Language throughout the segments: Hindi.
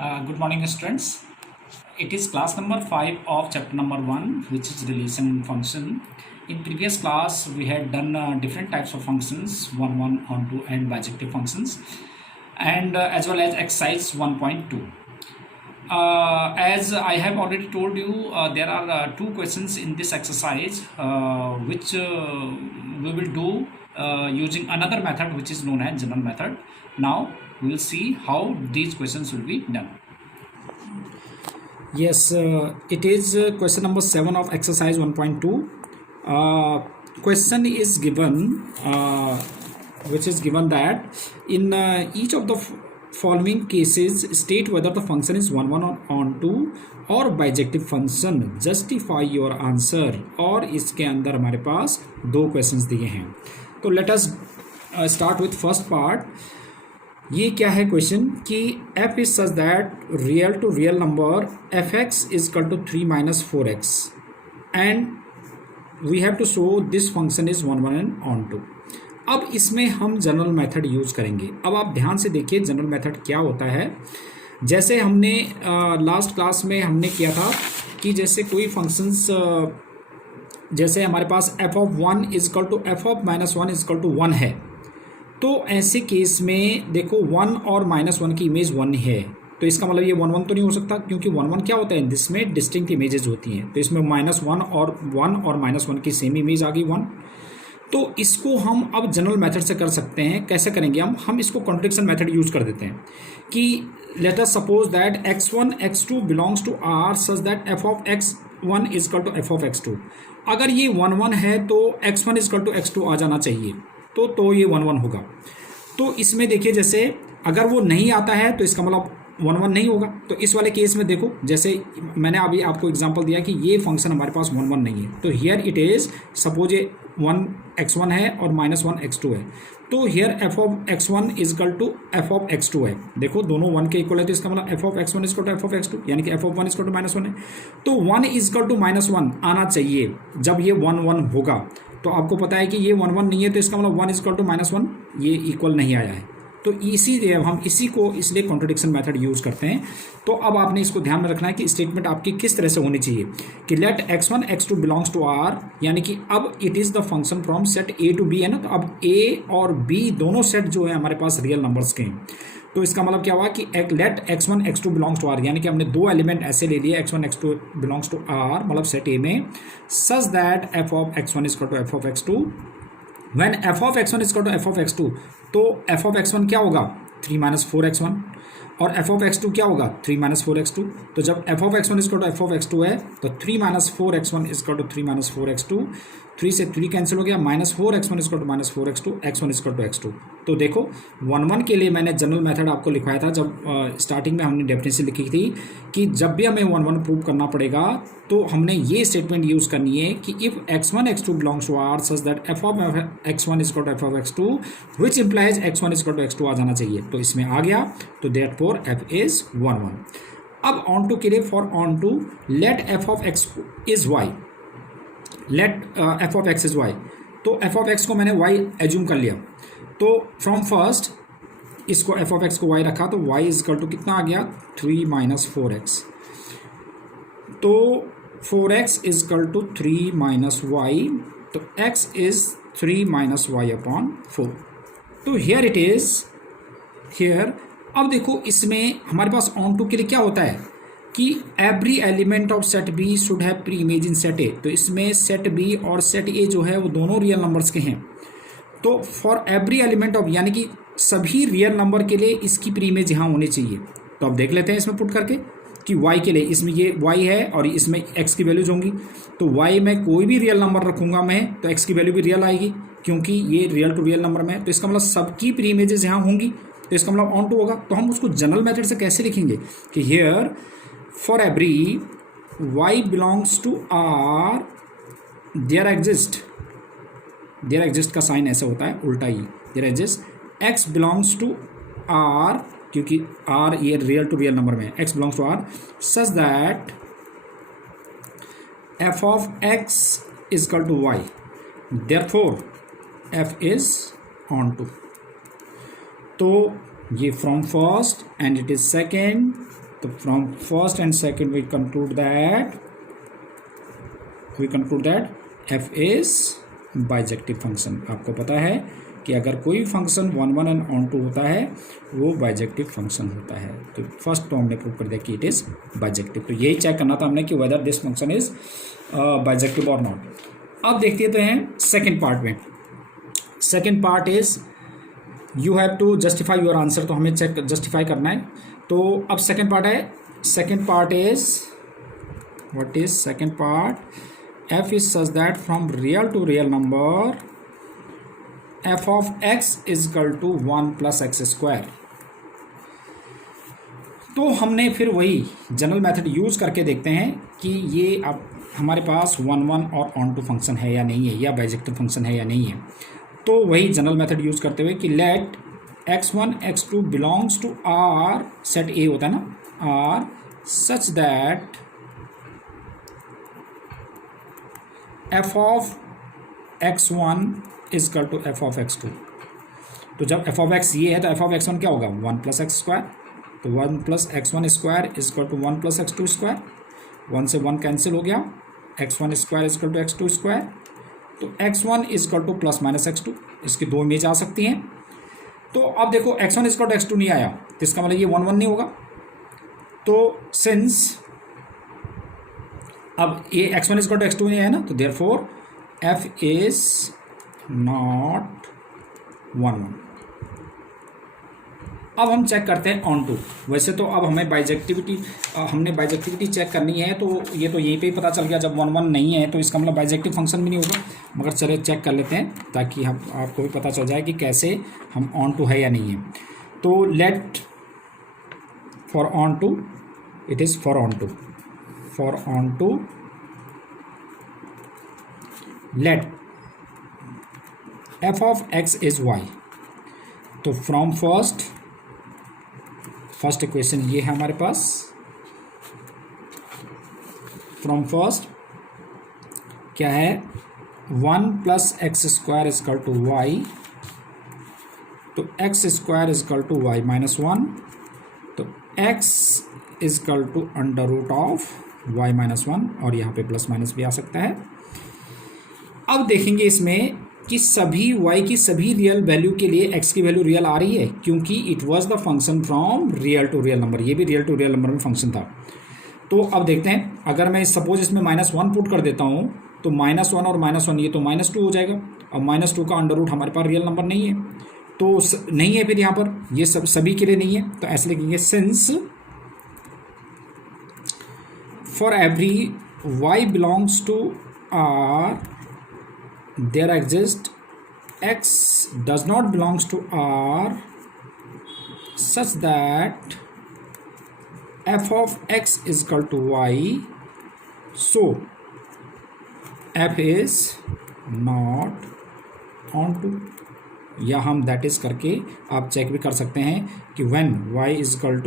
Good morning, students. It is class number 5 of chapter number 1, which is relation function. In previous class, we had done different types of functions, on, onto, and bijective functions, and as well as exercise 1.2. As I have already told you, there are two questions in this exercise, which we will do using another method, which is known as general method. Now we will see how these questions will be done. Yes, it is question number 7 of exercise 1.2. Question is given, which is given that in each of the following cases state whether the function is onto और bijective function, justify your answer. और इसके अंदर हमारे पास दो क्वेश्चंस दिए हैं। तो let us start with first part. ये क्या है क्वेश्चन कि f is such that real to real number f(x) is equal to 3 minus 4x and we have to show this function is 1 and onto. अब इसमें हम जनरल मेथड यूज करेंगे। अब आप ध्यान से देखिए जनरल मेथड क्या होता है। जैसे हमने लास्ट क्लास में हमने किया था कि जैसे कोई फंक्शंस, जैसे हमारे पास f(1) is equal to f(-1) is equal to 1 है, तो ऐसे केस में देखो 1 और -1 की इमेज 1 है, तो इसका मतलब ये 1 1 तो नहीं हो सकता, क्योंकि 1 1 क्या होता है, जिसमें डिस्टिंक्ट इमेजेस होती हैं। तो इसमें -1 और 1 और -1 की सेम इमेज आ गई 1। तो इसको हम अब जनरल मेथड से कर सकते हैं। कैसे करेंगे हम इसको कॉन्ट्रडिक्शन मेथड यूज कर देते हैं कि let us suppose that x1 x2 belongs to R such that f(x1) is equal to f(x2). अगर ये 1 1 है तो x1 is equal to x2 आ जाना चाहिए, तो ये 1 1 होगा। तो इसमें देखिए जैसे अगर वो नहीं आता है तो इसका मतलब 1 1 नहीं होगा। तो इस वाले केस में देखो, जैसे मैंने अभी आपको एग्जांपल दिया कि ये फंक्शन हमारे पास 1 1 नहीं है, तो हियर इट इज सपोज ये 1 x1 है और -1 x2 है, तो here f(x1) is equal to f(x2) है। देखो दोनों 1 के इक्वल है, तो इसका मतलब f(x1) is equal to f(x2), यानी कि f(1) इज इक्वल टू -1 है। तो 1 इज इक्वल टू -1 आना चाहिए जब ये 1 1 होगा। तो आपको पता है कि ये 1 1 नहीं है, तो इसका मतलब 1 इज इक्वल टू -1 ये इक्वल नहीं आया है। तो इसीलिए हम इसी को इसलिए कॉन्ट्रडिक्शन मेथड यूज करते हैं। तो अब आपने इसको ध्यान में रखना है कि स्टेटमेंट आपकी किस तरह से होनी चाहिए कि let x1 x2 belongs to R, यानी कि अब it is the function from set A to B है ना। तो अब A और B दोनों सेट जो है हमारे पास रियल नंबर्स के हैं। तो इसका मतलब क्या हुआ कि let x1 x2 belongs to R, यानी कि हमने दो एलिमेंट ऐसे ले लिए x1 x2 belongs to R, मतलब सेट A में, such that f(x1) is equal to f(x2). When f(x1) is equal to f(x2), तो f(x1) क्या होगा 3 माइनस 4x1 और f(x2) क्या होगा 3 माइनस 4x2। तो जब f(x1) is equal to f(x2) है तो 3 minus 4x1 is equal to 3 minus 4x2, 3 से 3 कैंसिल हो गया, -4x1 is equal to -4x2, x1 is equal to x2। तो देखो 1 1 के लिए मैंने जनरल मेथड आपको लिखवाया था जब स्टार्टिंग में हमने डेफिनेशन लिखी थी कि जब भी हमें 1 1 प्रूव करना पड़ेगा तो हमने ये स्टेटमेंट यूज करनी है कि if x1 x2 belongs to R such that f(x1) is equal to f(x2) which implies x1 is equal to x2 आ जाना चाहिए। तो इसमें आ गया, तो देयरफॉर f इज 1 1। अब ऑन टू के लिए, for onto let f(x) is y, let f(x) is y, तो f(x) को मैंने y एज्यूम कर लिया। तो फ्रॉम फर्स्ट इसको f(x) को y रखा, तो y इज इक्वल टू कितना आ गया 3 माइनस 4x। तो 4x is equal to 3 minus y, तो x is 3 minus y upon 4। तो हियर इट इज हियर। अब देखो इसमें हमारे पास ऑन टू के लिए क्या होता है कि every element of set B should have pre image in set A. तो इसमें सेट बी और सेट ए जो है वो दोनों रियल नंबर्स के हैं। तो फॉर एवरी एलिमेंट ऑफ, यानी कि सभी रियल नंबर के लिए इसकी प्री इमेज यहाँ होनी चाहिए। तो अब देख लेते हैं इसमें पुट करके कि y के लिए, इसमें ये y है और इसमें x की वैल्यूज होंगी। तो y में कोई भी रियल नंबर रखूंगा मैं तो x की वैल्यू भी रियल आएगी, क्योंकि ये रियल टू रियल नंबर में है। तो इसका मतलब सबकी प्री इमेजेस यहाँ होंगी, तो इसका मतलब ऑन टू होगा। तो हम उसको जनरल मेथड से कैसे लिखेंगे कि here for every y belongs to R there exist का साइन ऐसा होता है उल्टा ही, there exist x belongs to R, क्योंकि R ये रियल टू रियल नंबर में है, x belongs to R such that f(x) is equal to y, therefore f is onto. तो ये from first and it is second तो from first and second we conclude that F is bijective function. आपको पता है कि अगर कोई फंक्शन 1 1 एंड ऑन टू होता है वो बाइजेक्टिव फंक्शन होता है। तो फर्स्ट तो हमने प्रूव कर दिया कि इट इज़ बाइजेक्टिव। तो यही चेक करना था हमने कि whether this function is bijective और नॉट। अब देखते हैं सेकेंड पार्ट में। Second part is you have to justify your answer. तो हमें चेक जस्टिफाई करना है। तो अब सेकेंड पार्ट है, second part is what is second part, f is such that from real to real number f of x is equal to 1 plus x square। तो हमने फिर वही जनरल मेथड यूज करके देखते हैं कि ये अब हमारे पास 1 1 और ऑन टू फंक्शन है या नहीं है, या बाइजेक्टिव फंक्शन है या नहीं है। तो वही जनरल मेथड यूज करते हुए कि let x1 x2 belongs to R, set A होता है ना R, such that f of x1 is equal to f of x2। तो जब f of x ये है तो f of x1 क्या होगा 1 प्लस एक्स स्क्वायर। तो 1 plus x1 square is equal to 1 plus x2 square, 1 से 1 कैंसिल हो गया, x1 square is equal to x2 square. तो x1 is equal to plus minus x2, इसकी दो इमेज आ सकती हैं। तो अब देखो x1 is equal to x2 नहीं आया तो इसका मतलब ये 1 1 नहीं होगा। तो सिंस अब ये x1 is equal to x2 नहीं है ना, तो देयरफॉर f इज नॉट 1 1। अब हम चेक करते हैं ऑन टू। वैसे तो अब हमें हमने बाइजेक्टिविटी चेक करनी है, तो ये तो यहीं पे ही पता चल गया जब 1 1 नहीं है तो इसका मतलब बाइजेक्टिव फंक्शन भी नहीं होगा। मगर चले चेक कर लेते हैं ताकि हम आपको भी पता चल जाए कि कैसे हम ऑन टू है या नहीं है। तो let for onto it is for onto let f of x is y। तो फ्रॉम फर्स्ट इक्वेशन ये है हमारे पास। फ्रॉम फर्स्ट क्या है 1 plus X square is equal to Y. तो X square is equal to Y minus 1। तो x is equal to under root of Y minus 1, और यहाँ पे प्लस माइनस भी आ सकता है। अब देखेंगे इसमें कि सभी y की सभी रियल वैल्यू के लिए x की वैल्यू रियल आ रही है, क्योंकि it was the function from real to real number. ये भी रियल टू रियल नंबर में फंक्शन था। तो अब देखते हैं, अगर मैं सपोज इसमें -1 पुट कर देता हूँ तो -1 और -1 ये तो -2 हो जाएगा। अब -2 का अंडर रूट हमारे पास रियल नंबर नहीं है, तो नहीं है फिर यहाँ पर, ये सभी के लिए नहीं है। तो ऐसे लिखेंगे since for every y belongs to R there exists x does not belongs to R such that f of x is equal to y, so f is not on to। या हम दैट इज करके आप चेक भी कर सकते हैं कि when y is equal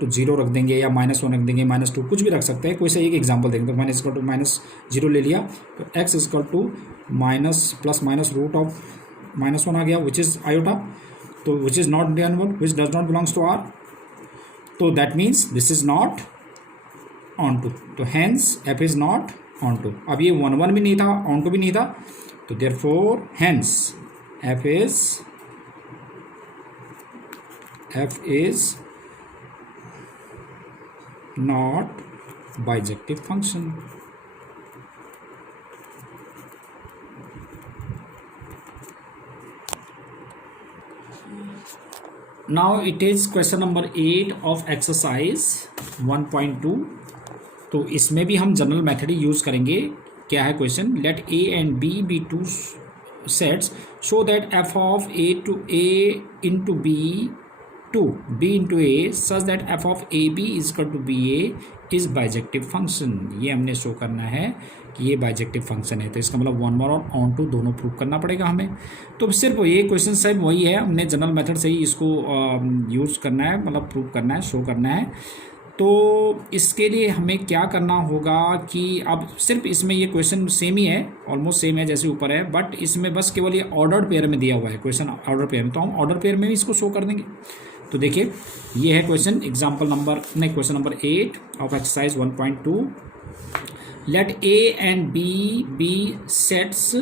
to 0 रख देंगे या -1 रख देंगे, -2 कुछ भी रख सकते हैं। कोई सा एक एग्जांपल देंगे तो -1 इज इक्वल टू -0 ले लिया तो x is equal to plus minus root of -1 आ गया विच इज़ आयोटा। तो which is not real, which does not belongs to R। तो that means this is not onto. तो hence f is not onto. अब ये 1 1 भी नहीं था, ऑन टू भी नहीं था, तो therefore hence f is not bijective function। Now it is question number 8 of exercise 1.2। तो इसमें भी हम जनरल मेथड ही यूज करेंगे। क्या है question, let a and b be two sets so that f of a to a into b to b into a such that f of ab is equal to ba is bijective function। ये हमने शो करना है कि ये बाइजेक्टिव फंक्शन है। तो इसका मतलब 1 1 और ऑन टू दोनों प्रूव करना पड़ेगा हमें। तो सिर्फ ये क्वेश्चन सब वही है, हमने जनरल मेथड से ही इसको यूज़ करना है, मतलब प्रूव करना है, शो करना है। तो इसके लिए हमें क्या करना होगा कि अब सिर्फ इसमें ये क्वेश्चन सेम ही है, ऑलमोस्ट सेम है जैसे ऊपर है, बट इसमें बस केवल ये ऑर्डर्ड पेयर में दिया हुआ है क्वेश्चन, ऑर्डर पेयर में। तो हम ऑर्डर पेयर में भी इसको शो कर देंगे। तो देखिए ये है question question number 8 of exercise 1.2. Let A and B be sets,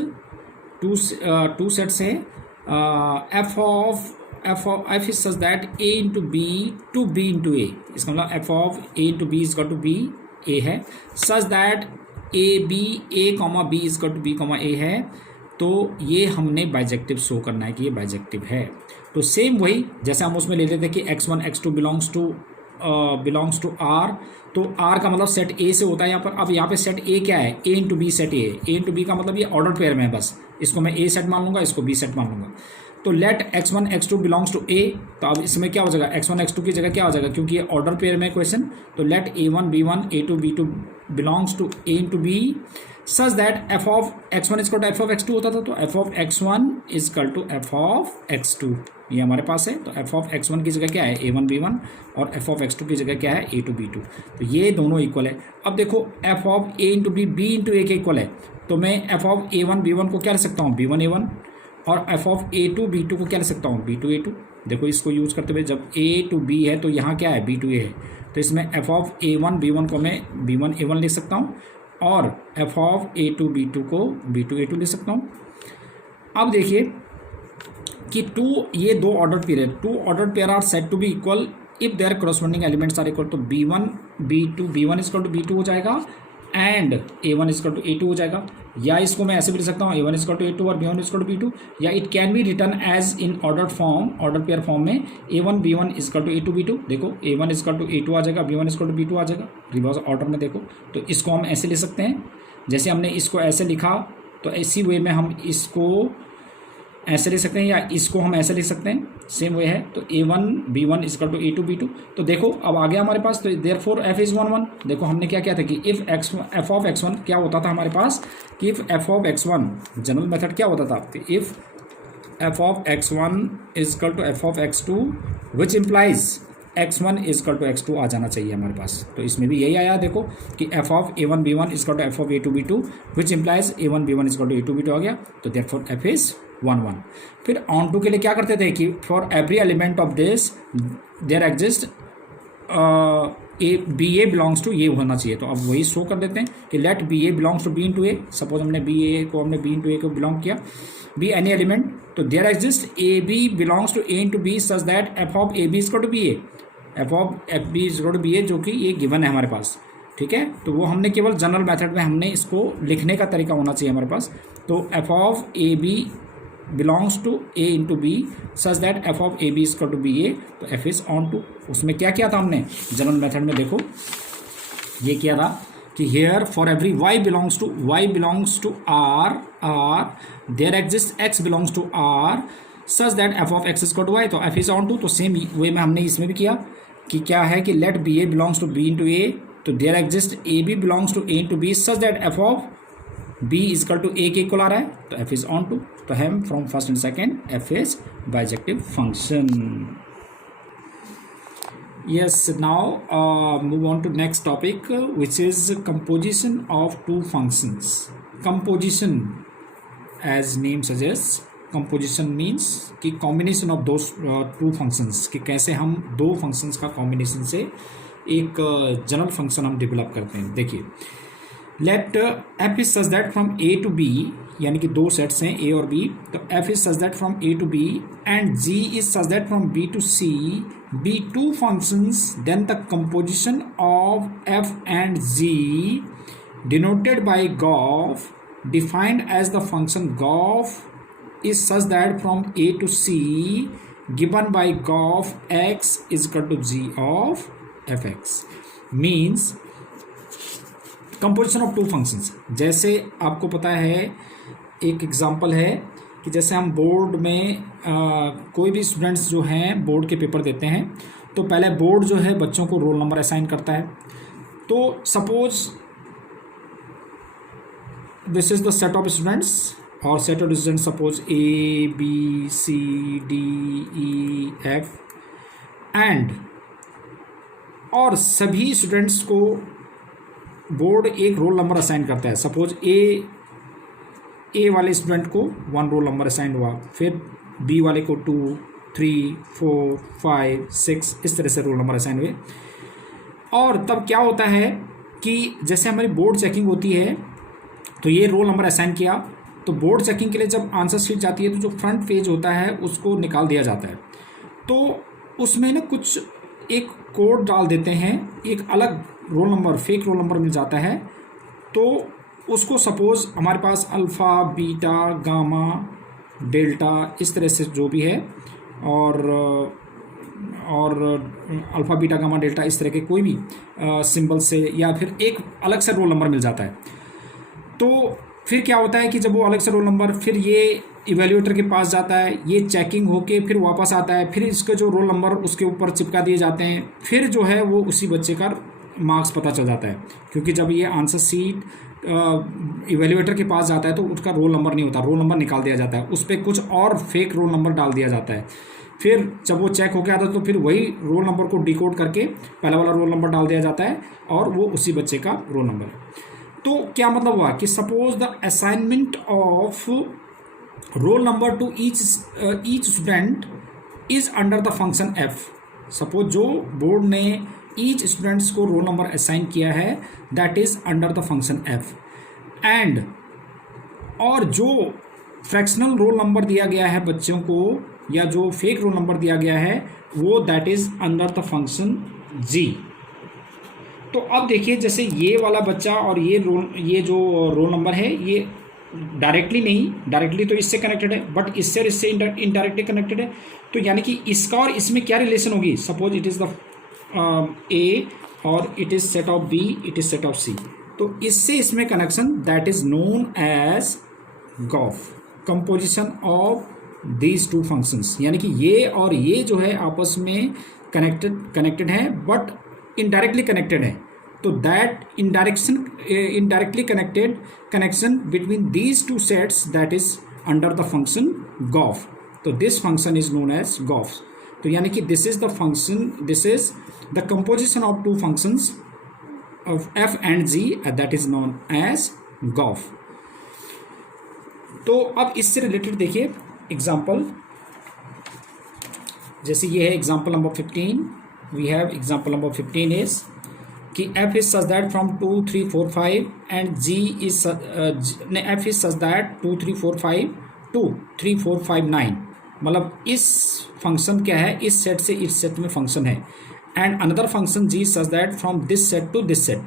two sets है. F is such that A into B to B into A. इसका मतलब F of A into B is to B A है. Such that A comma B is to B comma A है. तो ये हमने बाइजेक्टिव शो करना है कि ये बाइजेक्टिव है. तो सेम वही जैसे हम उसमें ले लेते हैं कि x1 x2 belongs to R. तो आर का मतलब सेट ए से होता है यहाँ पर. अब यहाँ पे सेट ए क्या है, A into B set A into B का मतलब ये ऑर्डर पेयर में है. बस इसको मैं ए सेट मान लूंगा, इसको बी सेट मान लूंगा. तो late x1 x2 belongs to ए. तो अब इसमें क्या हो जाएगा, x1 x2 की जगह क्या हो जाएगा, क्योंकि ये ऑर्डर पेयर में क्वेश्चन. तो let a1 b1 a2 b2 belongs to a into B such that F of x1 is F of x2 होता था. तो F of x1 is to F of x2 ये हमारे पास है. तो एफ ऑफ x1 की जगह क्या है, a1 b1 और एफ ऑफ x2 की जगह क्या है, a2 b2. तो ये दोनों इक्वल है. अब देखो F of a into B B into A के इक्वल है. तो मैं एफ ऑफ a1 b1 को क्या ले सकता हूँ, b1 a1 और एफ ऑफ a2 b2 को क्या ले सकता हूँ, b2 a2. देखो इसको यूज करते हुए जब a टू b है तो यहाँ क्या है, b टू a है. तो इसमें एफ ऑफ a1 b1 को मैं b1 a1 लिख सकता हूँ और एफ ऑफ a2 b2 को b2 a2 लिख सकता हूँ. अब देखिए कि ये दो ऑर्डर पेयर है. Two order pair are set to be equal if their corresponding elements are equal. तो b1 इज टू b2 हो जाएगा and a1 is to a2 हो जाएगा. या इसको मैं ऐसे भी लिख सकता हूँ a1 इज टू a2 और b1 इज टू b2. या it can be written as in order pair form में a1 b1 is to a2 b2. देखो a1 इज टू a2 आ जाएगा, b1 इज टू b2 आ जाएगा रिवर्स ऑर्डर में. देखो तो इसको हम ऐसे लिख सकते हैं, जैसे हमने इसको ऐसे लिखा तो इसी वे में हम इसको ऐसे लिख सकते हैं या इसको हम ऐसे लिख सकते हैं, सेम वे है. तो a1 b1 is to a2 b2. तो देखो अब आ गया हमारे पास. तो देयरफॉर f इज 1 1. देखो हमने क्या किया था कि इफ f ऑफ x1 क्या होता था हमारे पास कि if f of x1 general method क्या होता था, if f of x1 is to f of x2 which implies x1 is to x2 आ जाना चाहिए हमारे पास. तो इसमें भी यही आया. देखो कि f of a1 b1 is to f of a2 b2 which implies a1 b1 is to a2 b2 आ गया. तो देयरफॉर f इज 1 1. फिर ऑन टू के लिए क्या करते थे कि for every element of this there exist B A belongs to ये होना चाहिए. तो अब वही शो कर देते हैं कि let B A belongs to B into A. Suppose हमने बी इंटू ए को बिलोंग किया, बी एनी एलिमेंट. तो there exist A B belongs to A into B such that F of A B is to B A. F of F B is to B A जो कि ये गिवन है हमारे पास. ठीक है, तो वो हमने केवल जनरल मेथड में हमने इसको लिखने का तरीका होना चाहिए हमारे पास. तो F of A B belongs to a into b such that f of ab is equal to ba. तो f is on to. उसमें क्या किया था हमने जनरल मेथड में, देखो ये किया था कि here for every y belongs to r there exists x belongs to r such that f of x is equal to y. तो f is on to. तो सेम वे में हमने इसमें भी किया कि क्या है कि let ba belongs to b into a. तो there exists ab belongs to a into b such that f of b is equal to a के इक्वल आ रहा है. तो f is on to. तो हम from first and second f is bijective function. yes, now move on to next topic which is composition of two functions. Composition as name suggests, composition means कि combination of those two functions, कि कैसे हम दो functions का combination से एक जनरल फंक्शन हम डेवलप करते हैं. देखिए late f is such that from a to b, यानी कि दो सेट्स हैं a और b. तो f is such that from a to b and g is such that from b to c be two functions, then the composition of f and g denoted by gof defined as the function gof is such that from a to c given by gof x is equal to g of fx. means composition of two functions. जैसे आपको पता है एक एग्जांपल है कि जैसे हम बोर्ड में कोई भी स्टूडेंट्स जो हैं बोर्ड के पेपर देते हैं तो पहले बोर्ड जो है बच्चों को रोल नंबर असाइन करता है. तो suppose this is the set of students और set of students suppose A B C D E F and और सभी स्टूडेंट्स को बोर्ड एक रोल नंबर असाइन करता है. सपोज ए वाले स्टूडेंट को 1 रोल नंबर असाइन हुआ, फिर बी वाले को 2, 3 4 5 6 इस तरह से रोल नंबर असाइन हुए। और तब क्या होता है कि जैसे हमारी बोर्ड चेकिंग होती है तो ये रोल नंबर असाइन किया, तो बोर्ड चेकिंग के लिए जब आंसर शीट जाती है तो जो फ्रंट पेज होता है उसको निकाल दिया जाता है, तो उसमें ना कुछ एक कोड डाल देते हैं, एक अलग roll number fake roll number मिल जाता है। तो उसको सपोज़ हमारे पास अल्फ़ा बीटा गामा डेल्टा इस तरह से जो भी है और अल्फ़ा बीटा गामा डेल्टा इस तरह के कोई भी सिंबल से या फिर एक अलग से रोल नंबर मिल जाता है। तो फिर क्या होता है कि जब वो अलग से रोल नंबर फिर ये इवेल्यूएटर के पास जाता है, ये चेकिंग होके फिर वापस आता है, फिर इसके जो रोल नंबर उसके ऊपर चिपका दिए जाते हैं, फिर जो है वो उसी बच्चे का मार्क्स पता चल जाता है। क्योंकि जब ये आंसर शीट इवेल्यूएटर के पास जाता है तो उसका रोल नंबर नहीं होता, रोल नंबर निकाल दिया जाता है, उस पर कुछ और फेक रोल नंबर डाल दिया जाता है। फिर जब वो चेक होके आता है तो फिर वही रोल नंबर को डिकोड करके पहला वाला रोल नंबर डाल दिया जाता है और वो उसी बच्चे का रोल नंबर है। तो क्या मतलब हुआ कि suppose the assignment of roll number two each student is under the function F. Suppose जो बोर्ड ने ईच स्टूडेंट्स को रोल नंबर असाइन किया है that is under the function F, and और जो फ्रैक्शनल रोल नंबर दिया गया है बच्चों को या जो फेक रोल नंबर दिया गया है वो that is under the function G. तो अब देखिए जैसे ये वाला बच्चा और ये जो रोल नंबर है ये डायरेक्टली नहीं, डायरेक्टली तो इससे कनेक्टेड है बट इससे और इससे इनडायरेक्टली कनेक्टेड है। तो यानी कि इसका और इसमें क्या रिलेशन होगी, suppose it is the A और it is set of B, it is set of C, तो इससे इसमें connection that is known as gof, composition of these two functions. यानी कि ये और ये जो है आपस में कनेक्टेड है बट इनडायरेक्टली कनेक्टेड है। तो that indirectly connected connection between these two sets that is under the function gof. तो this function is known as gof. तो यानी कि this is the function, this is the composition of two functions of F and G that is known as gof. तो अब इससे रिलेटेड देखिए एग्जाम्पल, जैसे ये है example number 15। We have example number 15 is कि f is such that from 2 3 4 5 and g is f is such that 2 3 4 5 2 3 4 5 9, मतलब इस फंक्शन क्या है, इस सेट से इस सेट में फंक्शन है। And another function g such that from this set to this set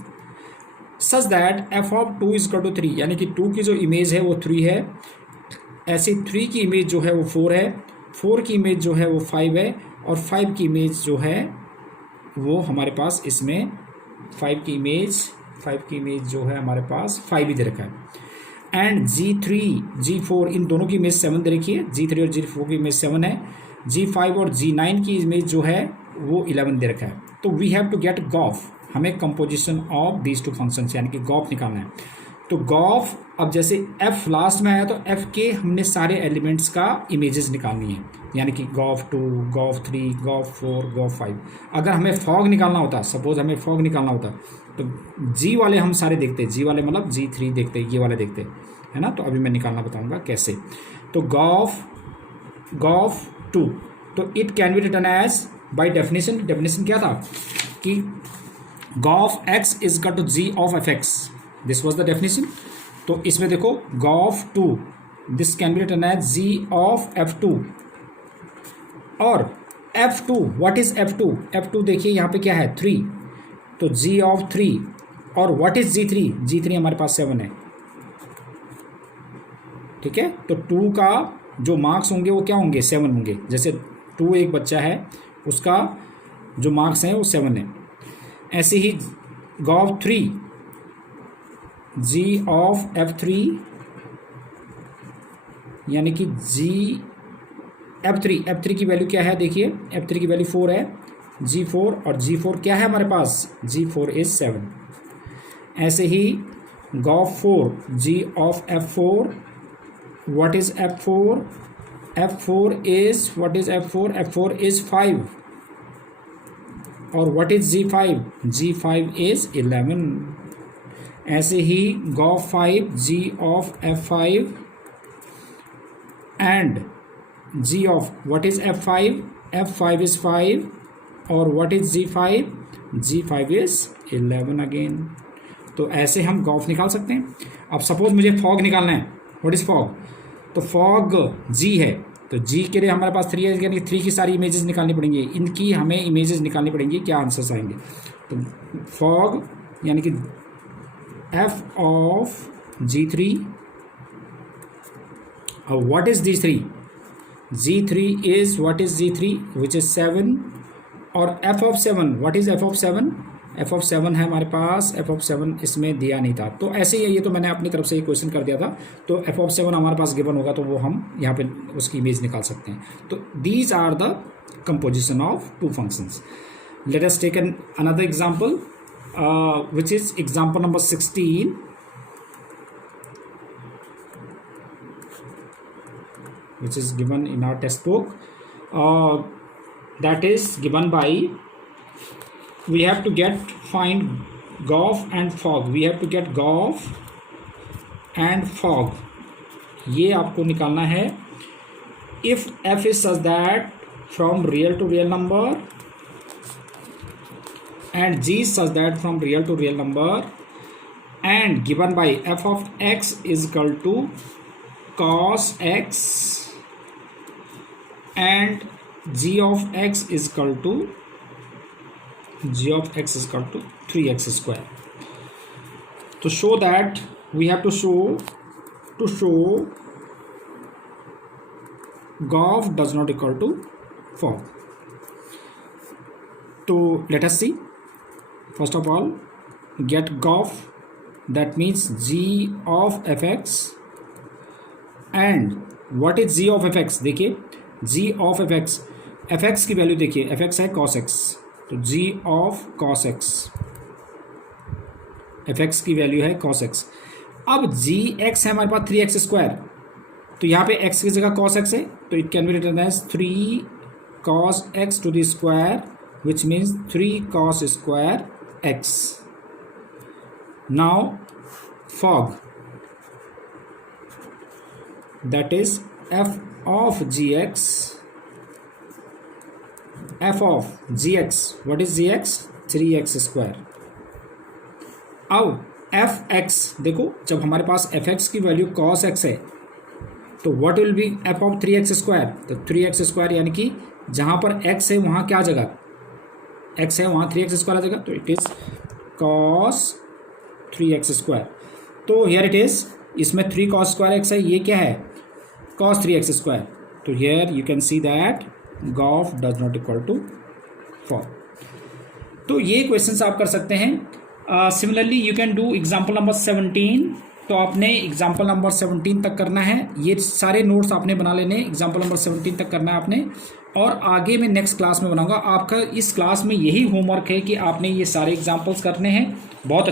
such that f of 2 is equal to 3, यानी कि 2 की जो इमेज है वो 3 है, ऐसे 3 की इमेज जो है वो 4 है, 4 की इमेज जो है वो 5 है और 5 की इमेज जो है वो हमारे पास इसमें 5 की इमेज जो है हमारे पास 5 ही दे रखा है। एंड G3 G4 इन दोनों की इमेज 7 दे रखी है, G3 और G4 की इमेज 7 है, G5 और G9 की इमेज जो है वो 11 दे रखा है। तो we have to get gof, हमें composition of these two functions यानी कि गॉफ निकालना है। तो गॉफ, अब जैसे f लास्ट में आया तो f के हमने सारे एलिमेंट्स का इमेजेस निकालनी है, यानी कि गॉफ 2 गॉफ 3 गॉफ 4 गॉफ 5। अगर हमें फॉग निकालना होता, सपोज हमें फॉग निकालना होता तो जी वाले हम सारे देखते, जी वाले मतलब G3 देखते, ये वाले देखते है ना। तो अभी मैं निकालना बताऊंगा कैसे। तो गॉफ 2, तो it can be written as by definition, definition क्या था कि G of x is equal to g of fx, this was the definition. तो इसमें देखो G of 2 this can be written as g of f2 और f2, what is f2, f2 देखिए यहाँ पे क्या है 3, तो g ऑफ 3 और व्हाट इज G3, G3 हमारे पास 7 है, ठीक है। तो 2 का जो मार्क्स होंगे वो क्या होंगे 7 होंगे, जैसे 2 एक बच्चा है उसका जो मार्क्स हैं वो 7 है। ऐसे ही गॉफ 3 g ऑफ f3 यानी कि f3 की वैल्यू क्या है, देखिए f3 की वैल्यू 4 है, G4 और G4 क्या है हमारे पास, G4 इज 7। ऐसे ही gof 4 g of f4, what is f4, f4 is what is f4, f4 is 5 और what is G5, G5 is 11। ऐसे ही gof 5 g of f5 and g of what is f5? f5 is 5 और what is g5? g5 is 11 again. तो ऐसे हम गॉफ निकाल सकते हैं. अब सपोज मुझे फॉग निकालना है. What is fog? तो फॉग g है, तो g के लिए हमारे पास 3 है, यानी 3 की सारी इमेजेस निकालनी पड़ेंगी. इनकी हमें इमेजेस निकालनी पड़ेंगी, क्या आंसर्स आएंगे. तो फॉग यानी कि f ऑफ g3 और what is g3? g3 is what is g3 which is 7 और f of 7 what is f of 7? f of 7 है हमारे पास. f of 7 इसमें दिया नहीं था, तो ऐसे ही ये तो मैंने अपनी तरफ से ये क्वेश्चन कर दिया था. तो f of 7 हमारे पास गिवन होगा तो वो हम यहाँ पे उसकी इमेज निकाल सकते हैं. तो these are the composition of two functions. Let us take another example which is example number 16. Which is given in our textbook. That is given by, we have to find Goff and fog. We have to get Goff and fog. ये आपको निकालना है. If f is such that from real to real number and g is such that from real to real number and given by f of x is equal to cos x and g of x is equal to 3x square. To show that, we have to show Goff does not equal to fog. So let us see. First of all, get Goff, that means g of fx. And what is g of fx? देखिए g of fx, fx की वैल्यू देखिए, fx है cos x, तो g of cos x, fx की वैल्यू है cos x. अब gx है हमारे पास 3x स्क्वायर, तो यहाँ पे x की जगह cos x है, तो it can be written as 3 cos x to the square, which means 3 cos square x. Now fog, that is f of gx, f of gx, what is gx? 3x square. अब fx देखो, जब हमारे पास fx की वैल्यू cos x है तो what will be f of 3x square? तो 3x square यानी कि जहाँ पर x है वहाँ क्या जगह x है, वहाँ 3x square आ जाएगा, तो it is cos 3x square. तो हियर इट इज, इसमें 3 cos square x है, ये क्या है cos 3x square. तो here you can see that Goff does not equal to fog. तो ये क्वेश्चंस आप कर सकते हैं. Similarly you can do example number 17. तो आपने एग्जाम्पल नंबर 17 तक करना है. ये सारे नोट्स आपने बना लेने, एग्जाम्पल नंबर 17 तक करना है आपने, और आगे मैं नेक्स्ट क्लास में बनाऊंगा. आपका इस क्लास में यही होमवर्क है कि आपने ये सारे एग्जाम्पल्स करने हैं. बहुत